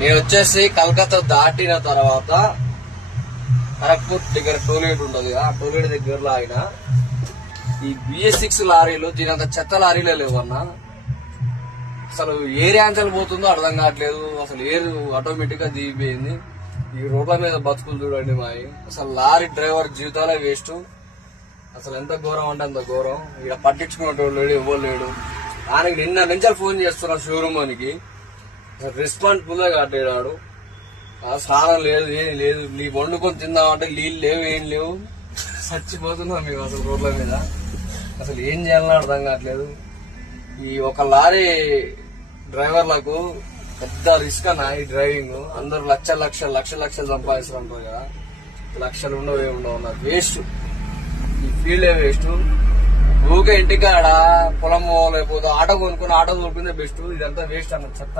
నేను వచ్చేసి కలకత్తా దాటిన తర్వాత ఖరగ్పూర్ దగ్గర టోల్గేట్ ఉంటది ఆ టోల్గేట్ దగ్గరలో ఆయన ఈ BS6 లారీలు దీనంత చెత్త లారీలే లేవన్నా. అసలు ఏరియా అంచలు పోతుందో అర్థం కావట్లేదు. అసలు ఏరు ఆటోమేటిక్ గా దిగిపోయింది. ఈ రోడ్ల మీద బతుకులు చూడండి మాయి. అసలు లారీ డ్రైవర్ జీవితాలే వేస్ట్. అసలు ఎంత ఘోరం అంటే అంత ఘోరం. ఇక్కడ పట్టించుకున్నట్టు లేడు, ఎవరు లేడు. ఆయనకి నిన్న నుంచి ఫోన్ చేస్తున్నా షోరూమ్ అనికి, రెస్పాన్సిబుల్ గా కట్టాడు. స్నానం లేదు, ఏం లేదు. నీ వండుకొని తిందామంటే నీళ్ళు లేవు, ఏం లేవు. చచ్చిపోతున్నాం మేము అసలు రోడ్ల మీద. అసలు ఏం చేయాలని అర్థం కావట్లేదు. ఈ ఒక లారీ డ్రైవర్లకు పెద్ద రిస్క్ అన్న ఈ డ్రైవింగ్. అందరు లక్షలు సంపాదిస్తుంటారు కదా, లక్షలు ఉండవు నాకు వేస్ట్. ఈ ఫీల్డే వేస్ట్. ఊకే ఇంటికాడ పొలం లేకపోతే ఆటో కొనుక్కుని ఆటో దొరికిందే బెస్ట్. ఇదంతా వేస్ట్ అన్న చెత్త.